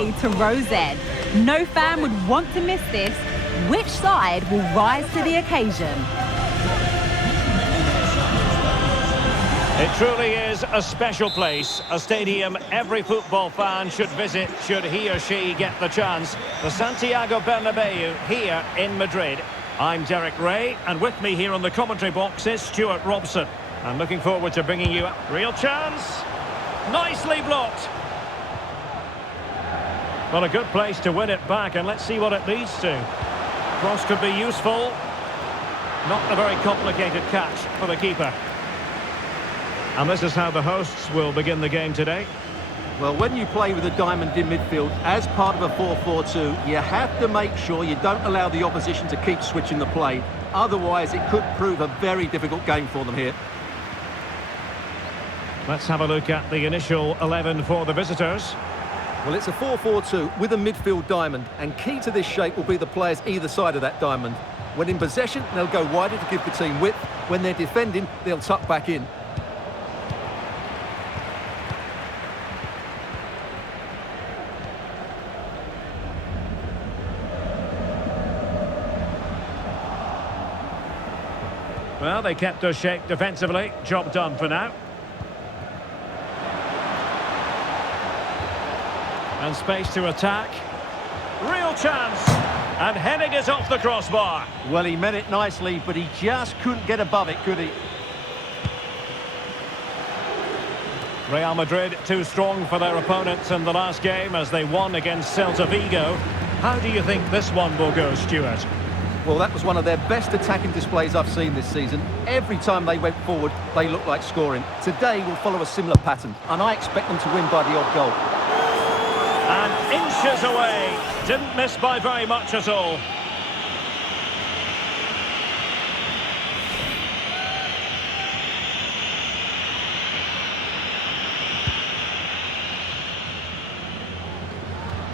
away to Rose Ed. No fan would want to miss this. Which side will rise to the occasion? It truly is a special place, a stadium every football fan should visit should he or she get the chance. The Santiago Bernabeu here in Madrid. I'm Derek Ray, and with me here on the commentary box is Stuart Robson. I'm looking forward to bringing you a real chance. Nicely blocked. Well, a good place to win it back, and let's see what it leads to. Cross could be useful. Not a very complicated catch for the keeper. And this is how the hosts will begin the game today. Well, when you play with a diamond in midfield as part of a 4-4-2, you have to make sure you don't allow the opposition to keep switching the play. Otherwise, it could prove a very difficult game for them here. Let's have a look at the initial 11 for the visitors. Well, it's a 4-4-2 with a midfield diamond, and key to this shape will be the players either side of that diamond. When in possession, they'll go wider to give the team width. When they're defending, they'll tuck back in. Well, they kept us shape defensively. Job done for now. And space to attack. Real chance. And heading is off the crossbar. Well, he meant it nicely, but he just couldn't get above it, could he? Real Madrid too strong for their opponents in the last game as they won against Celta Vigo. How do you think this one will go, Stuart? Well, that was one of their best attacking displays I've seen this season. Every time they went forward, they looked like scoring. Today will follow a similar pattern, and I expect them to win by the odd goal. And inches away. Didn't miss by very much at all.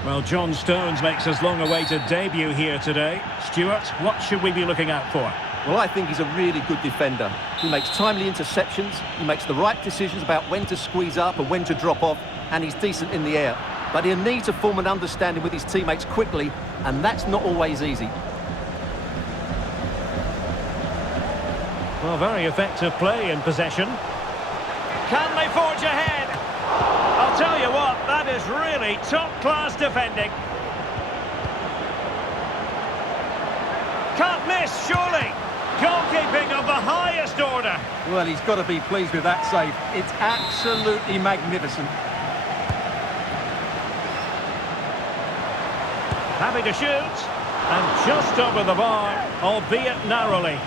Well, John Stones makes his long-awaited debut here today. Stuart, what should we be looking out for? Well, I think he's a really good defender. He makes timely interceptions, he makes the right decisions about when to squeeze up and when to drop off, and he's decent in the air. But he'll need to form an understanding with his teammates quickly, and that's not always easy. Well, very effective play in possession. Can they forge ahead? I'll tell you what, that is really top-class defending. Can't miss, surely. Goalkeeping of the highest order. Well, he's got to be pleased with that save. It's absolutely magnificent. Happy to shoot. And just over the bar, albeit narrowly.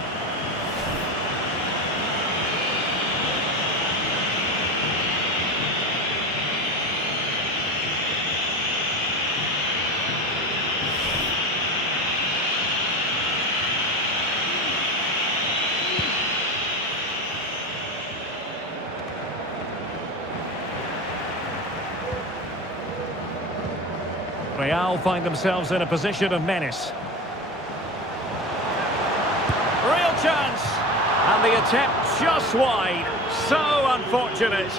Real find themselves in a position of menace. Real chance. And the attempt just wide. So unfortunate.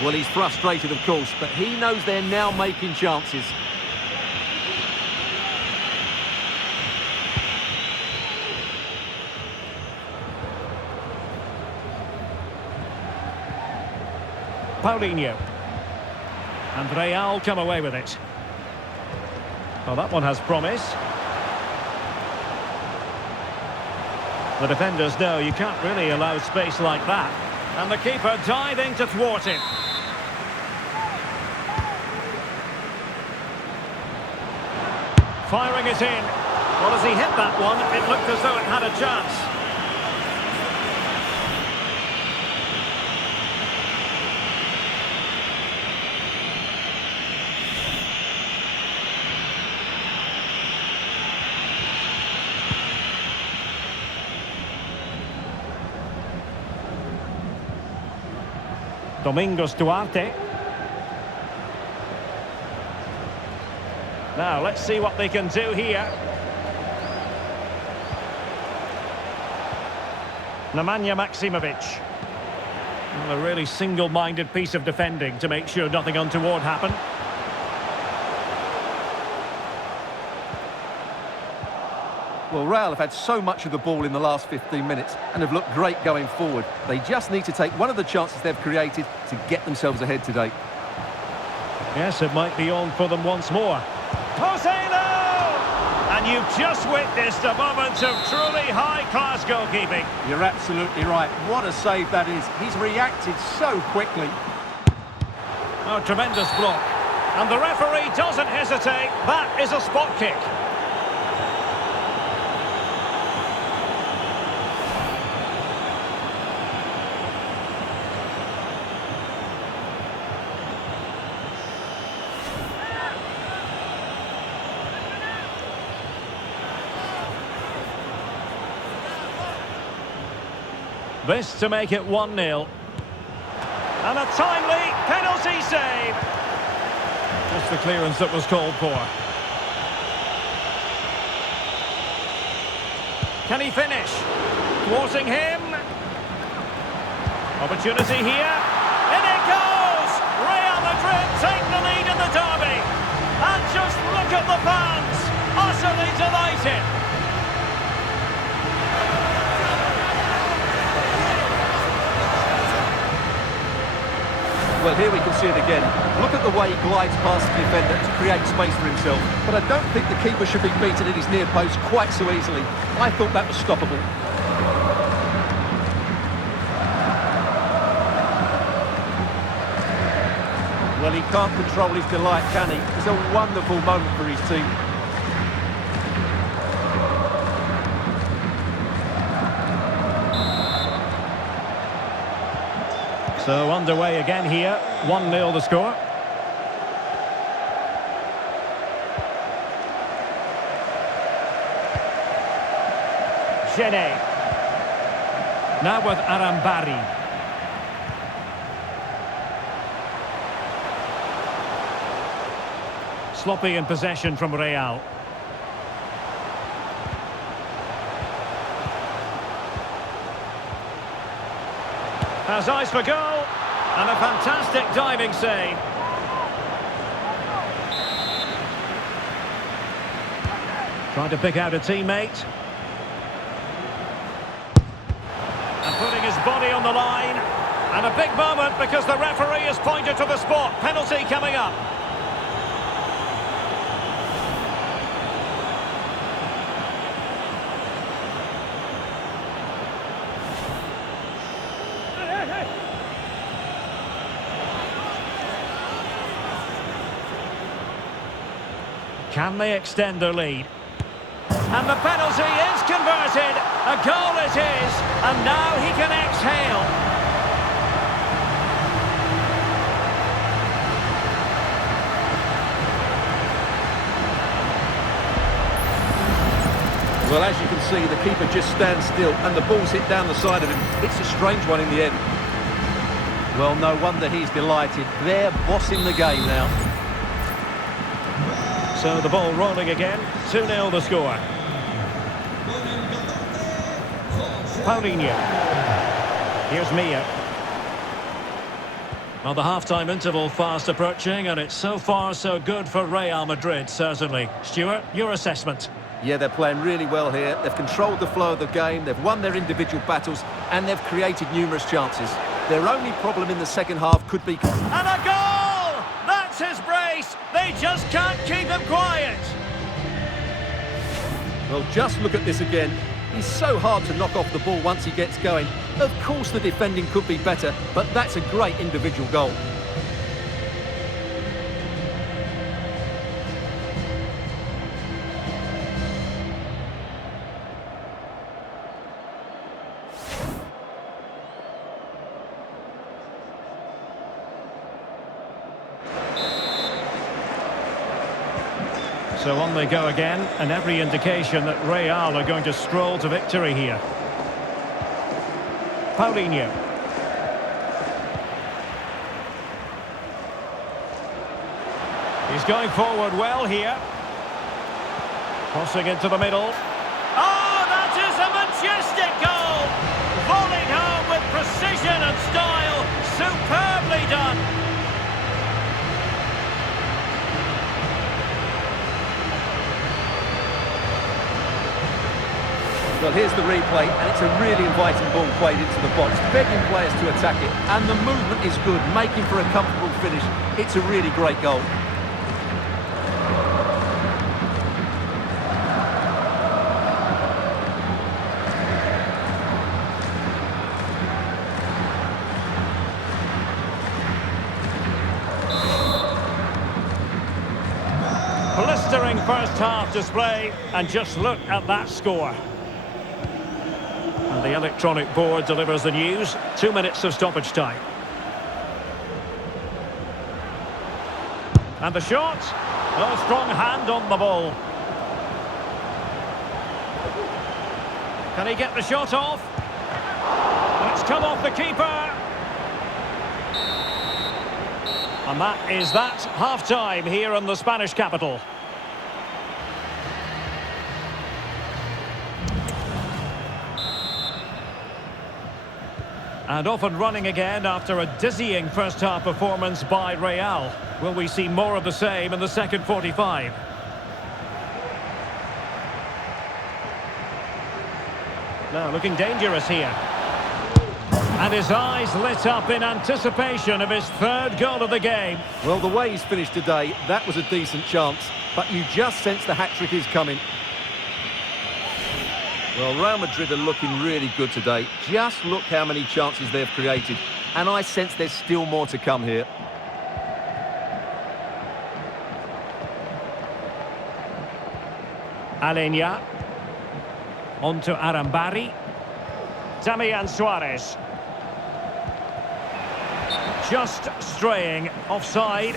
Well, he's frustrated, of course, but he knows they're now making chances. Paulinho. And Real come away with it. Well, that one has promise. The defenders know you can't really allow space like that. And the keeper diving to thwart it. Firing it in. Well, as he hit that one, it looked as though it had a chance. Domingos Duarte. Now, let's see what they can do here. Nemanja Maximovic. Well, a really single-minded piece of defending to make sure nothing untoward happened. Well, Real have had so much of the ball in the last 15 minutes and have looked great going forward. They just need to take one of the chances they've created to get themselves ahead today. Yes, it might be on for them once more. Joselo! And you've just witnessed a moment of truly high-class goalkeeping. You're absolutely right. What a save that is. He's reacted so quickly. Oh, tremendous block. And the referee doesn't hesitate. That is a spot kick. This to make it 1-0. And a timely penalty save. Just the clearance that was called for. Can he finish? Thwarting him. Opportunity here. In it goes! Real Madrid take the lead in the derby. And just look at the fans. Utterly delighted. Well, here we can see it again. Look at the way he glides past the defender to create space for himself. But I don't think the keeper should be beaten at his near post quite so easily. I thought that was stoppable. Well, he can't control his delight, can he? It's a wonderful moment for his team. So underway again here, 1-0 the score. Gene. Now with Arambari. Sloppy in possession from Real. Has eyes for goal, and a fantastic diving save. Trying to pick out a teammate. And putting his body on the line. And a big moment because the referee has pointed to the spot. Penalty coming up. Can they extend their lead? And the penalty is converted. A goal it is. And now he can exhale. Well, as you can see, the keeper just stands still and the ball's hit down the side of him. It's a strange one in the end. Well, no wonder he's delighted. They're bossing the game now. So the ball rolling again. 2-0 the score. Paulinho. Here's Mia. Well, the half-time interval fast approaching, and it's so far so good for Real Madrid, certainly. Stuart, your assessment? Yeah, they're playing really well here. They've controlled the flow of the game, they've won their individual battles, and they've created numerous chances. Their only problem in the second half could be... And a goal! That's his brace! They just can't keep him quiet! Well, just look at this again. He's so hard to knock off the ball once he gets going. Of course the defending could be better, but that's a great individual goal. So on they go again, and every indication that Real are going to stroll to victory here. Paulinho. He's going forward well here. Crossing into the middle. Oh, that is a majestic goal! Volleyed home with precision and style. Superbly done. Well, here's the replay, and it's a really inviting ball played into the box, begging players to attack it, and the movement is good, making for a comfortable finish. It's a really great goal. Blistering first half display, and just look at that score. And the electronic board delivers the news. 2 minutes of stoppage time. And the shot. Oh, strong hand on the ball. Can he get the shot off? It's come off the keeper. And that is that. Half-time here in the Spanish capital. And off and running again after a dizzying first-half performance by Real. Will we see more of the same in the second 45? Now looking dangerous here. And his eyes lit up in anticipation of his third goal of the game. Well, the way he's finished today, that was a decent chance, but you just sense the hat-trick is coming. Well, Real Madrid are looking really good today. Just look how many chances they've created. And I sense there's still more to come here. Alenia. On to Arambari. Damian Suarez. Just straying offside.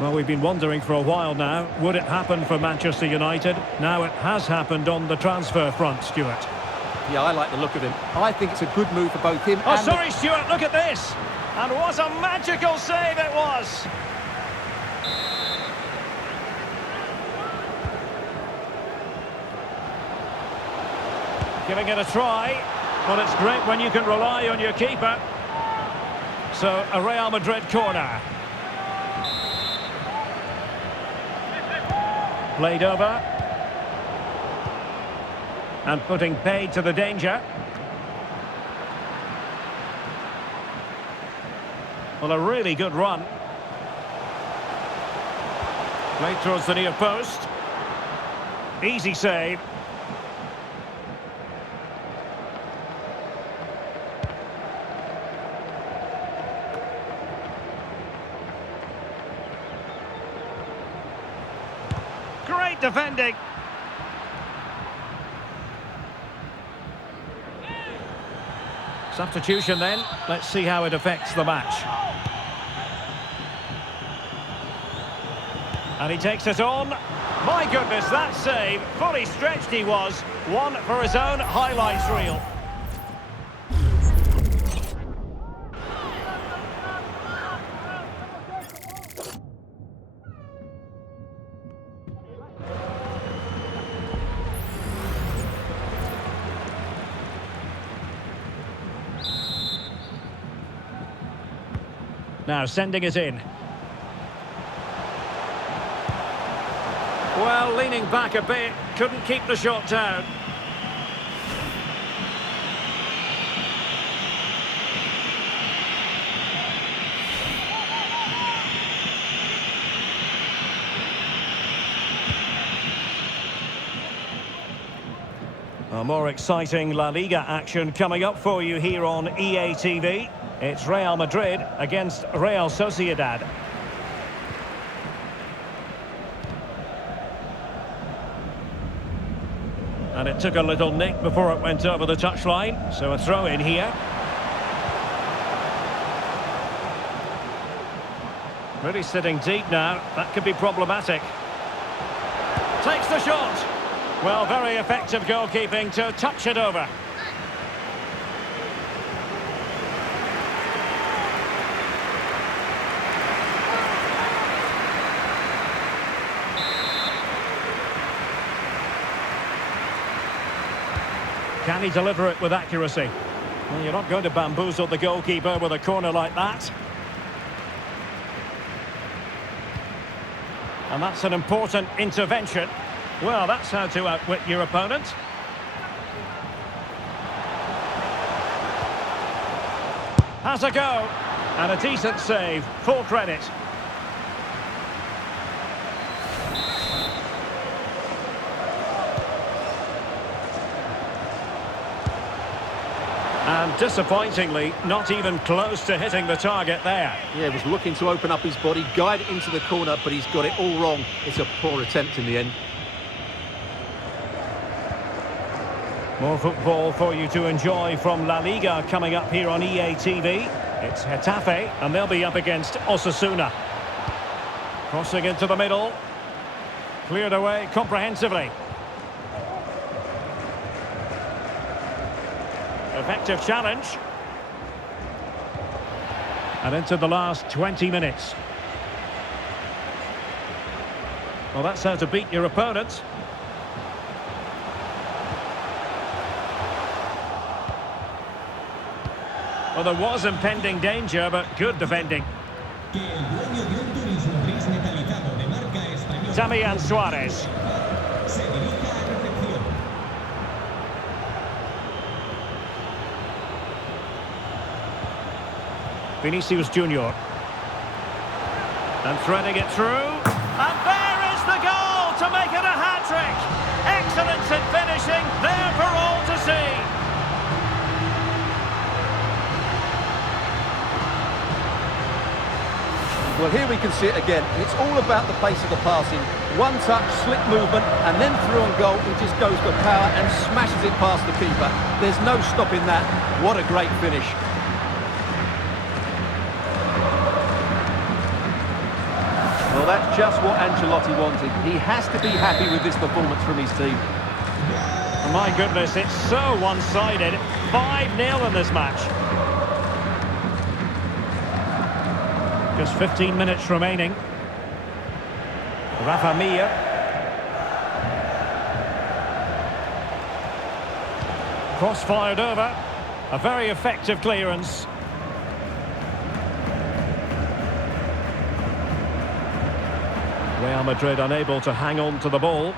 Well, we've been wondering for a while now, would it happen for Manchester United? Now it has happened on the transfer front, Stuart. Yeah, I like the look of him. I think it's a good move for both him Oh, and... sorry, Stuart, look at this! And what a magical save it was! Giving it a try. Well, it's great when you can rely on your keeper. So, a Real Madrid corner. Played over. And putting paid to the danger. Well, a really good run. Played towards the near post. Easy save. Great defending. Substitution then. Let's see how it affects the match. And he takes it on. My goodness, that save. Fully stretched he was. One for his own highlights reel. Now sending it in. Well, leaning back a bit, couldn't keep the shot down. A more exciting La Liga action coming up for you here on EA TV. It's Real Madrid against Real Sociedad. And it took a little nick before it went over the touchline, so a throw in here. Really sitting deep now, that could be problematic. Takes the shot. Well, very effective goalkeeping to touch it over. Can he deliver it with accuracy? Well, you're not going to bamboozle the goalkeeper with a corner like that. And that's an important intervention. Well, that's how to outwit your opponent. Has a go. And a decent save. Full credit. And disappointingly, not even close to hitting the target there. Yeah, was looking to open up his body, guide it into the corner, but he's got it all wrong. It's a poor attempt in the end. More football for you to enjoy from La Liga coming up here on EA TV. It's Getafe, and they'll be up against Osasuna. Crossing into the middle. Cleared away comprehensively. Effective challenge. And into the last 20 minutes. Well, that's how to beat your opponent. Well, there was impending danger, but good defending. Damian Suarez. Vinicius Junior. And threading it through. And there is the goal to make it a hat-trick. Excellence in finishing, there for all to see. Well, here we can see it again. It's all about the pace of the passing. One touch, slick movement, and then through on goal, he just goes for power and smashes it past the keeper. There's no stopping that. What a great finish. Well, that's just what Ancelotti wanted. He has to be happy with this performance from his team. My goodness, it's so one-sided. 5-0 in this match. Just 15 minutes remaining. Rafa Mir. Cross fired over. A very effective clearance. Real Madrid unable to hang on to the ball.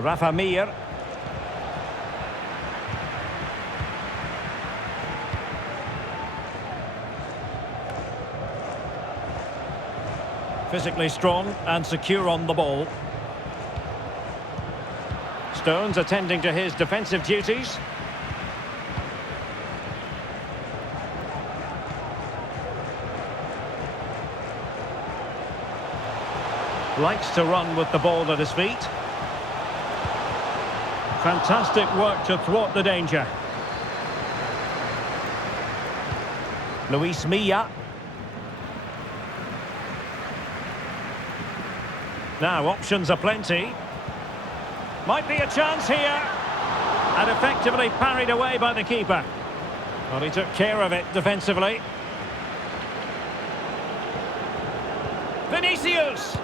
Rafa Mir. Physically strong and secure on the ball. Stones attending to his defensive duties. Likes to run with the ball at his feet. Fantastic work to thwart the danger. Luis Milla. Now, options are plenty. Might be a chance here. And effectively parried away by the keeper. Well, he took care of it defensively. Vinicius!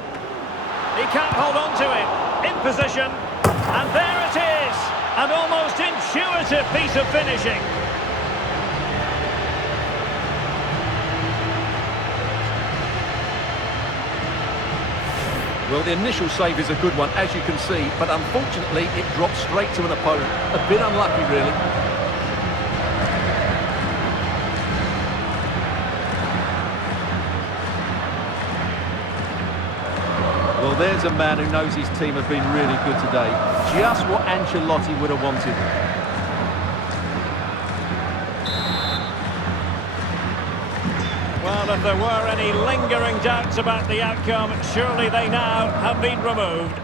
He can't hold on to it. In position. And there it is! An almost intuitive piece of finishing. Well, the initial save is a good one, as you can see, but unfortunately it dropped straight to an opponent. A bit unlucky, really. Well, there's a man who knows his team have been really good today. Just what Ancelotti would have wanted. Well, if there were any lingering doubts about the outcome, surely they now have been removed.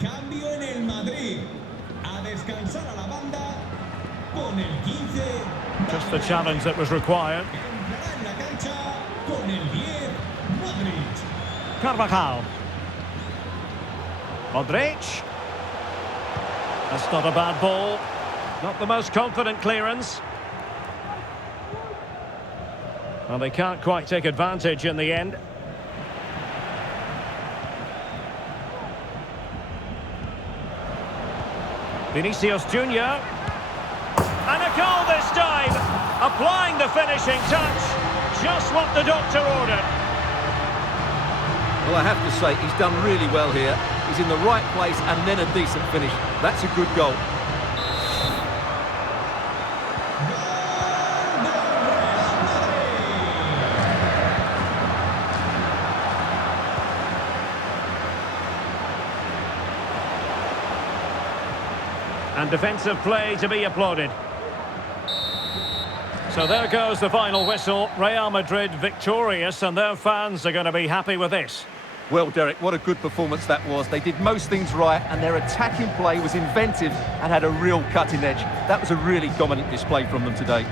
Cambio en el Madrid. A descansar a la banda con el 15. Just the challenge that was required. Entrará en la cancha con el 10. Madrid. Carvajal. Modric. That's not a bad ball. Not the most confident clearance. Well, they can't quite take advantage in the end. Vinicius Junior. And a goal this time! Applying the finishing touch. Just what the doctor ordered. Well, I have to say, he's done really well here. He's in the right place and then a decent finish. That's a good goal. And defensive play to be applauded. So there goes the final whistle. Real Madrid victorious, and their fans are going to be happy with this. Well, Derek, what a good performance that was. They did most things right, and their attacking play was inventive and had a real cutting edge. That was a really dominant display from them today.